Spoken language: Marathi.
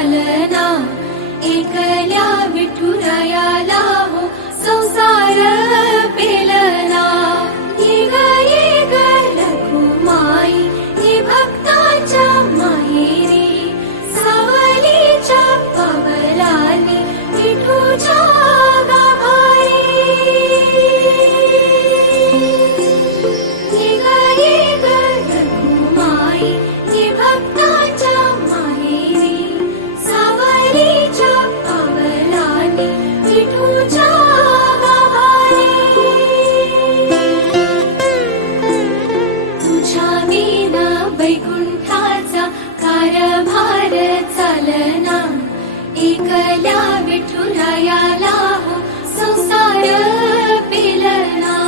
चालना, एकल्या विठुरायाला हो संसार पेलना। ये ग रखुमाई हे भक्ताच्या माहेरी, सावलीच्या पावलांनी विठूच्या गाभारी। ये ग रखुमाई हे भक्ताच्या माहेरी, सावलीच्या पावलांनी विठूच्या गाभारी। तुझ्या विना वैकुंठाचा कारभार चालना, एकल्या विठुरायाला हो संसार पेलना।